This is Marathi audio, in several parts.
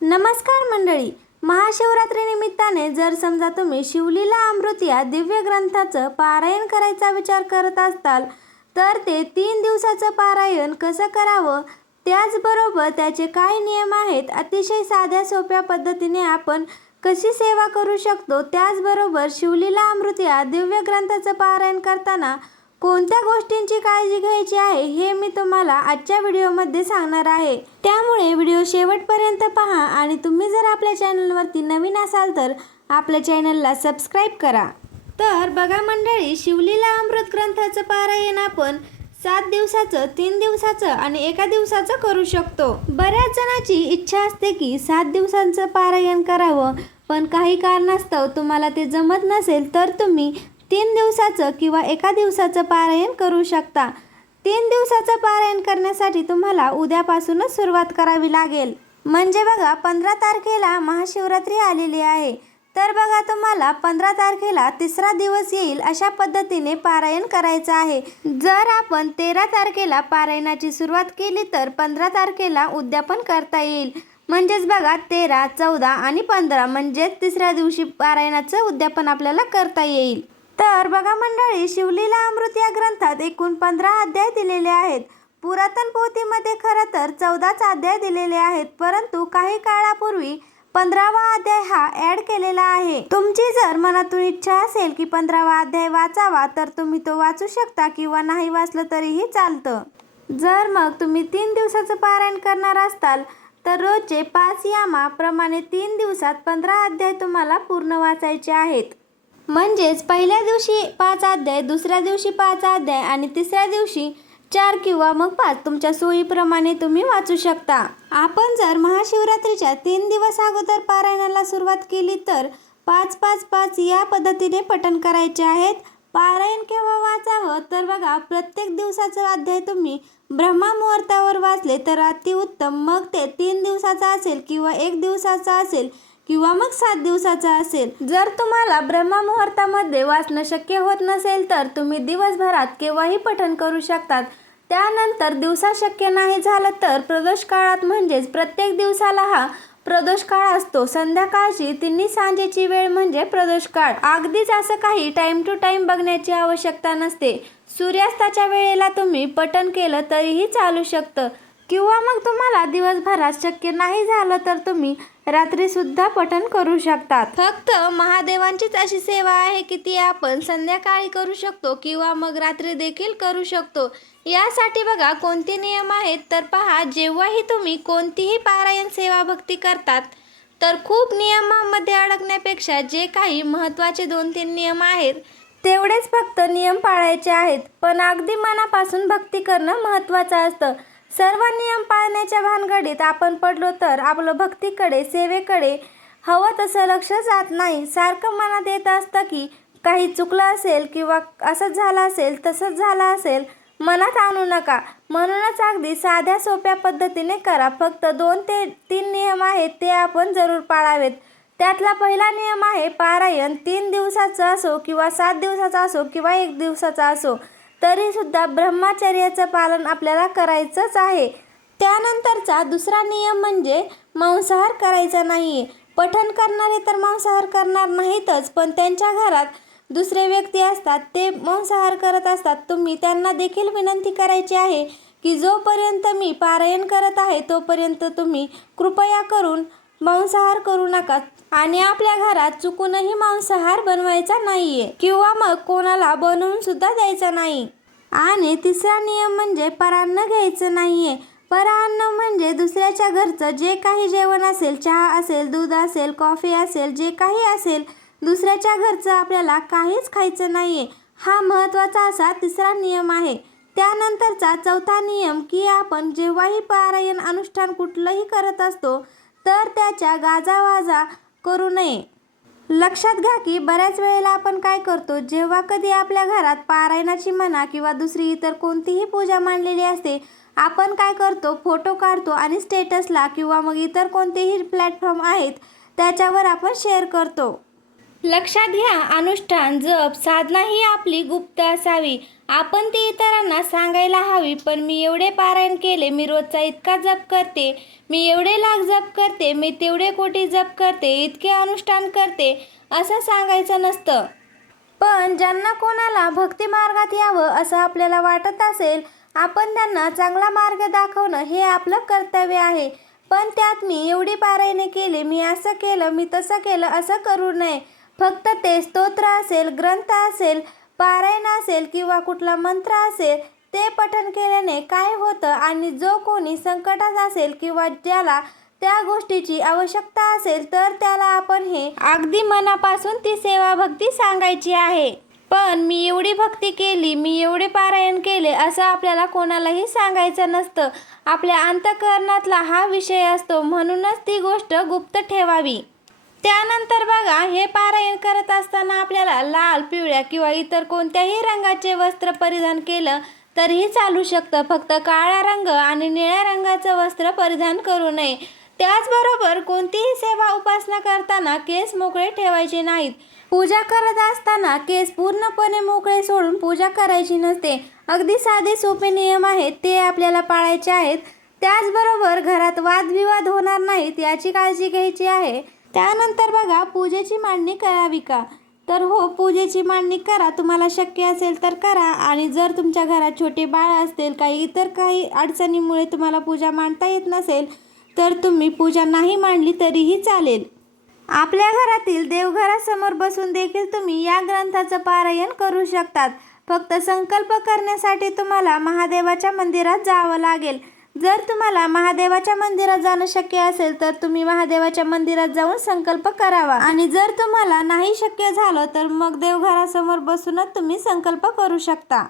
नमस्कार मंडळी. महाशिवरात्री निमित्ताने जर समजा तुम्ही शिवलीला अमृत या दिव्य ग्रंथाचं पारायण करायचा विचार करत असाल तर ते 3 दिवसाचं पारायण कसं करावं, त्याचबरोबर त्याचे काय नियम आहेत, अतिशय साध्या सोप्या पद्धतीने आपण कशी सेवा करू शकतो, त्याचबरोबर शिवलीला अमृत या दिव्य ग्रंथाचं पारायण करताना कोणत्या गोष्टींची काळजी घ्यायची आहे हे मी तुम्हाला आजच्या व्हिडिओमध्ये सांगणार आहे. त्यामुळे व्हिडिओ शेवटपर्यंत पहा आणि तुम्ही जर आपल्या चॅनलवरती नवीन असाल तर आपल्या चॅनलला सबस्क्राईब करा. तर बघा मंडळी, शिवलीला अमृत ग्रंथाचं पारायण आपण 7 दिवसाचं, 3 दिवसाचं आणि 1 दिवसाचं करू शकतो. बऱ्याच जणांची इच्छा असते की 7 दिवसांचं पारायण करावं, पण काही कारणास्तव तुम्हाला ते जमत नसेल तर तुम्ही 3 दिवसाचं किंवा 1 दिवसाचं पारायण करू शकता. 3 दिवसाचं पारायण करण्यासाठी तुम्हाला उद्यापासूनच सुरुवात करावी लागेल. म्हणजे बघा 15 तारखेला महाशिवरात्री आलेली आहे, तर बघा तुम्हाला 15 तारखेला 3रा दिवस येईल अशा पद्धतीने पारायण करायचं आहे. जर आपण 13 तारखेला पारायणाची सुरुवात केली तर 15 तारखेला उद्यापन करता येईल. म्हणजेच बघा 13, 14 आणि 15 म्हणजे 3ऱ्या दिवशी पारायणाचं उद्यापन आपल्याला करता येईल. तर बघा मंडळी, शिवलीला अमृत या ग्रंथात एकूण 15 अध्याय दिलेले आहेत. पुरातन पोथीमध्ये खरं तर 14च अध्याय दिलेले आहेत, परंतु काही काळापूर्वी 15वा अध्याय हा ॲड केलेला आहे. तुमची जर मनातून इच्छा असेल की 15वा अध्याय वाचावा तर तुम्ही तो वाचू शकता किंवा नाही वाचलं तरीही चालतं. जर मग तुम्ही 3 दिवसाचं पारायण करणार असाल तर रोजचे 5 यामाप्रमाणे 3 दिवसात 15 अध्याय तुम्हाला पूर्ण वाचायचे आहेत. म्हणजेच पहिल्या दिवशी 5 अध्याय, दुसऱ्या दिवशी 5 अध्याय आणि तिसऱ्या दिवशी 4 किंवा मग 5 तुमच्या सोयीप्रमाणे तुम्ही वाचू शकता. आपण जर महाशिवरात्रीच्या 3 दिवस अगोदर पारायणाला सुरुवात केली तर 5-5-5 या पद्धतीने पठण करायचे आहेत. पारायण केव्हा वाचावं तर बघा, प्रत्येक दिवसाचं अध्याय तुम्ही ब्रह्ममुहूर्तावर वाचले तर अतिउत्तम. मग ते 3 दिवसाचा असेल किंवा 1 दिवसाचा असेल किंवा मग 7 दिवसाचा असेल. जर तुम्हाला ब्रह्ममुहूर्तामध्ये वाचणं शक्य होत नसेल तर तुम्ही दिवसभरात केव्हाही पठण करू शकतात. त्यानंतर दिवसा शक्य नाही झालं तर प्रदोष काळात, म्हणजेच प्रत्येक दिवसाला हा प्रदोष काळ असतो. संध्याकाळची तिन्ही सांजेची वेळ म्हणजे प्रदोष काळ. अगदीच असं काही टाइम टू टाइम बघण्याची आवश्यकता नसते. सूर्यास्ताच्या वेळेला तुम्ही पठण केलं तरीही चालू शकतं किंवा मग तुम्हाला दिवसभरात शक्य नाही झालं तर तुम्ही रात्री सुद्धा पठण करू शकतात. फक्त महादेवांचीच अशी सेवा आहे की ती आपण संध्याकाळी करू शकतो किंवा मग रात्री देखील करू शकतो. यासाठी बघा कोणते नियम आहेत तर पहा, जेव्हाही तुम्ही कोणतीही पारायण सेवा भक्ती करतात तर खूप नियमांमध्ये अडकण्यापेक्षा जे काही महत्त्वाचे 2-3 नियम आहेत तेवढेच फक्त नियम पाळायचे आहेत. पण अगदी मनापासून भक्ती करणं महत्त्वाचं असतं. सर्व नियम पाळण्याच्या भानगडीत आपण पडलो तर आपलं भक्तीकडे, सेवेकडे हवं तसं लक्ष जात नाही. सारखं मनात येत असतं की काही चुकलं असेल किंवा असंच झालं असेल, तसंच झालं असेल. मनात आणू नका. म्हणूनच अगदी साध्या सोप्या पद्धतीने करा. फक्त 2 ते 3 नियम आहेत ते आपण जरूर पाळावेत. त्यातला पहिला नियम आहे पारायण 3 दिवसाचं असो किंवा 7 दिवसाचा असो किंवा 1 दिवसाचा असो तरी सुद्धा ब्रह्मचर्याचं पालन आपल्याला करायचंच आहे. त्यानंतरचा दुसरा नियम म्हणजे मांसाहार करायचा नाहीये. पठण करणारे तर मांसाहार करणार नाहीतच, पण त्यांच्या घरात दुसरे व्यक्ती असतात ते मांसाहार करत असतात. तुम्ही त्यांना देखील विनंती करायची आहे की जोपर्यंत मी पारायण करत आहे तोपर्यंत तुम्ही कृपया करून मांसाहार करू नका आणि आपल्या घरात चुकूनही मांसाहार बनवायचा नाहीये किंवा मग कोणाला बनवून सुद्धा द्यायचा नाही. आणि तिसरा नियम म्हणजे परान्न घ्यायचं नाहीये. परान्न म्हणजे दुसऱ्याच्या घरचं जे काही जेवण असेल, चहा असेल, दूध असेल, कॉफी असेल, जे काही असेल, दुसऱ्याच्या घरचं आपल्याला काहीच खायचं नाहीये. हा महत्त्वाचा असा तिसरा नियम आहे. त्यानंतरचा चौथा नियम की आपण जेव्हाही पारायण अनुष्ठान कुठलंही करत असतो तर त्याच्या गाजावाजा करू नये. लक्षात घ्या की बऱ्याच वेळेला आपण काय करतो, जेव्हा कधी आपल्या घरात पारायणाची म्हणा किंवा दुसरी इतर कोणतीही पूजा मांडलेली असते, आपण काय करतो, फोटो काढतो आणि स्टेटसला किंवा मग इतर कोणतेही प्लॅटफॉर्म आहेत त्याच्यावर आपण शेअर करतो. लक्षात घ्या, अनुष्ठान, जप, साधना ही आपली गुप्त असावी. आपण ती इतरांना सांगायला हवी. पण मी एवढे पारायण केले, मी रोजचा इतका जप करते, मी एवढे लाख जप करते, मी तेवढे कोटी जप करते, इतके अनुष्ठान करते, असं सांगायचं नसतं. पण ज्यांना कोणाला भक्ती मार्गात यावं असं आपल्याला वाटत असेल, आपण त्यांना चांगला मार्ग दाखवणं हे आपलं कर्तव्य आहे. पण त्यात मी एवढी पारायणे केली, मी असं केलं, मी तसं केलं असं करू नये. फक्त ते स्तोत्र असेल, ग्रंथ असेल, पारायण असेल किंवा कुठला मंत्र असेल, ते पठण केल्याने काय होतं आणि जो कोणी संकटात असेल किंवा ज्याला त्या गोष्टीची आवश्यकता असेल तर त्याला आपण हे अगदी मनापासून ती सेवा भक्ती सांगायची आहे. पण मी एवढी भक्ती केली, मी एवढे पारायण केले असं आपल्याला कोणालाही सांगायचं नसतं. आपल्या अंतःकरणातला हा विषय असतो, म्हणूनच ती गोष्ट गुप्त ठेवावी. त्यानंतर बघा, हे पारायण करत असताना आपल्याला लाल, पिवळ्या किंवा इतर कोणत्याही रंगाचे वस्त्र परिधान केलं तरीही चालू शकतं. फक्त काळा रंग आणि निळ्या रंगाचं वस्त्र परिधान करू नये. त्याचबरोबर कोणतीही सेवा उपासना करताना केस मोकळे ठेवायचे नाहीत. पूजा करत असताना केस पूर्णपणे मोकळे सोडून पूजा करायची नसते. अगदी साधे सोपे नियम आहेत, ते आपल्याला पाळायचे आहेत. त्याचबरोबर घरात वादविवाद होणार नाहीत याची काळजी घ्यायची आहे. त्यानंतर बघा, पूजेची मांडणी करावी का? तर हो, पूजेची मांडणी करा. तुम्हाला शक्य असेल तर करा. आणि जर तुमच्या घरात छोटे बाळ असतील, काही अडचणीमुळे तुम्हाला पूजा मांडता येत नसेल तर तुम्ही पूजा नाही मांडली तरीही चालेल. आपल्या घरातील देवघरासमोर बसून देखील तुम्ही या ग्रंथाचं पारायण करू शकतात. फक्त संकल्प करण्यासाठी तुम्हाला महादेवाच्या मंदिरात जावं लागेल. जर तुम्हाला महादेवाच्या मंदिरात जाणं शक्य असेल तर तुम्ही महादेवाच्या मंदिरात जाऊन संकल्प करावा. आणि जर तुम्हाला नाही शक्य झालं तर मग देवघरासमोर बसूनच तुम्ही संकल्प करू शकता.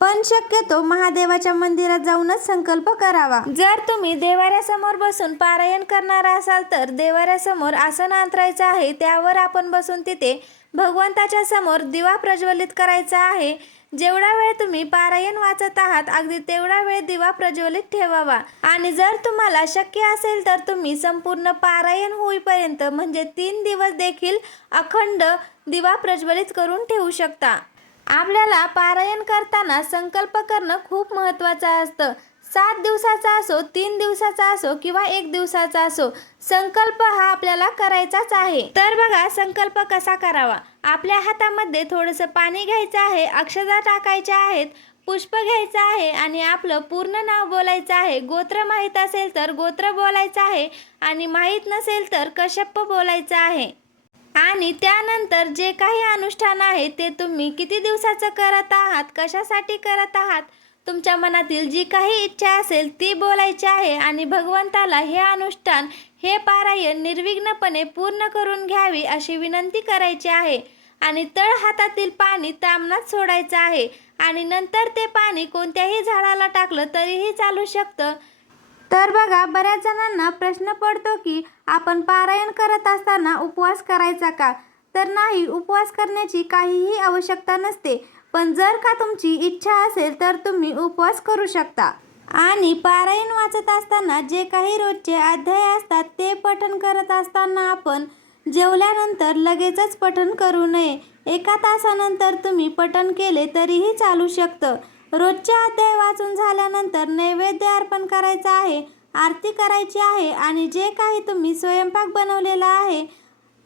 पण शक्यतो महादेवाच्या मंदिरात जाऊनच संकल्प करावा. जर तुम्ही देवाऱ्यासमोर बसून पारायण करणार असाल तर देवाऱ्यासमोर आसन अंतरायचं आहे. त्यावर आपण बसून तिथे भगवंताच्या समोर दिवा प्रज्वलित करायचा आहे. जेवढा वेळ तुम्ही पारायण वाचत आहात अगदी तेवढा वेळ दिवा प्रज्वलित ठेवावा. आणि जर तुम्हाला शक्य असेल तर तुम्ही संपूर्ण पारायण होईपर्यंत म्हणजे 3 दिवस देखील अखंड दिवा प्रज्वलित करून ठेवू शकता. आपल्याला पारायण करताना संकल्प करणं खूप महत्त्वाचं असतं. 7 दिवसाचा असो, 3 दिवसाचा असो किंवा 1 दिवसाचा असो, संकल्प हा आपल्याला करायचाच आहे. तर बघा, संकल्प कसा करावा. आपल्या हातामध्ये थोडंसं पाणी घ्यायचं आहे, अक्षता टाकायच्या आहेत, पुष्प घ्यायचं आहे आणि आपलं पूर्ण नाव बोलायचं आहे. गोत्र माहीत असेल तर गोत्र बोलायचं आहे आणि माहीत नसेल तर कश्यप बोलायचं आहे. आणि त्यानंतर जे काही अनुष्ठान आहे ते तुम्ही किती दिवसाचं करत आहात, कशासाठी करत आहात, तुमच्या मनातील जी काही इच्छा असेल ती बोलायची आहे. आणि भगवंताला हे अनुष्ठान, हे पारायण निर्विघ्नपणे पूर्ण करून घ्यावी अशी विनंती करायची आहे. आणि तळ हातातील पाणी तामनात सोडायचं आहे. आणि नंतर ते पाणी कोणत्याही झाडाला टाकलं तरीही चालू शकतं. तर बघा, बऱ्याच जणांना प्रश्न पडतो की आपण पारायण करत असताना उपवास करायचा का? तर नाही, उपवास करण्याची काहीही आवश्यकता नसते. पण जर का तुमची इच्छा असेल तर तुम्ही उपवास करू शकता. आणि पारायण वाचत असताना जे काही रोजचे अध्याय असतात ते पठण करत असताना आपण जेवल्यानंतर लगेचच पठण करू नये. 1 तासानंतर तुम्ही पठण केले तरीही चालू शकतं. रोजचे अध्याय वाचून झाल्यानंतर नैवेद्य अर्पण करायचा आहे, आरती करायची आहे आणि जे काही तुम्ही स्वयंपाक बनवलेला आहे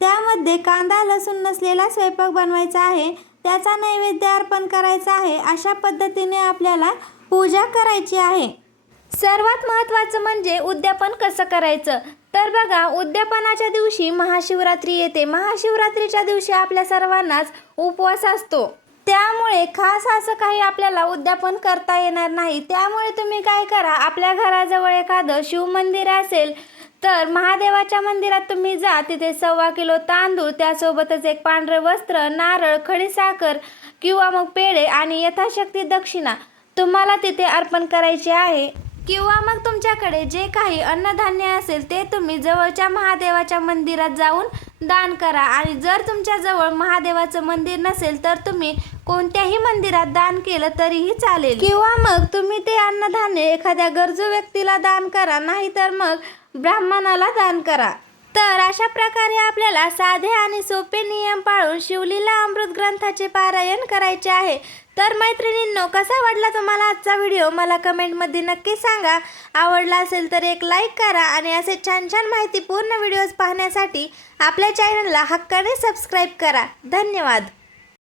त्यामध्ये कांदा लसूण नसलेला स्वयंपाक बनवायचा आहे, त्याचा नैवेद्य अर्पण करायचा आहे. अशा पद्धतीने आपल्याला पूजा करायची आहे. सर्वात महत्त्वाचं म्हणजे उद्यापन कसं करायचं. तर बघा, उद्यापनाच्या दिवशी महाशिवरात्री येते. महाशिवरात्रीच्या दिवशी आपल्या सर्वांनाच उपवास असतो. त्यामुळे खास असं काही आपल्याला उद्यापन करता येणार नाही. त्यामुळे तुम्ही काय करा, आपल्या घराजवळ एखादं शिवमंदिर असेल तर महादेवाच्या मंदिरात तुम्ही जा. तिथे 1.25 किलो तांदूळ, त्यासोबतच एक पांढरं वस्त्र, नारळ, खडीसाखर किंवा मग पेढे आणि यथाशक्ती दक्षिणा तुम्हाला तिथे अर्पण करायची आहे. किंवा मग तुमच्याकडे जे काही अन्नधान्य असेल ते तुम्ही जवळच्या महादेवाच्या मंदिरात जाऊन दान करा. आणि जर तुमच्याजवळ महादेवाचं मंदिर नसेल तर तुम्ही कोणत्याही मंदिरात दान केलं तरीही चालेल. किंवा मग तुम्ही ते अन्नधान्य एखाद्या गरजू व्यक्तीला दान करा, नाहीतर मग ब्राह्मणाला दान करा. तर अशा प्रकारे आपल्याला साधे आणि सोपे नियम पाळून शिवलीला अमृत ग्रंथाचे पारायण करायचे आहे. तर मैत्रिणींनो, कसा वाटला तुम्हाला आजचा व्हिडिओ मला कमेंटमध्ये नक्की सांगा. आवडला असेल तर एक लाईक करा आणि असे छान छान माहितीपूर्ण व्हिडिओज पाहण्यासाठी आपल्या चॅनलला हक्काने सबस्क्राईब करा. धन्यवाद.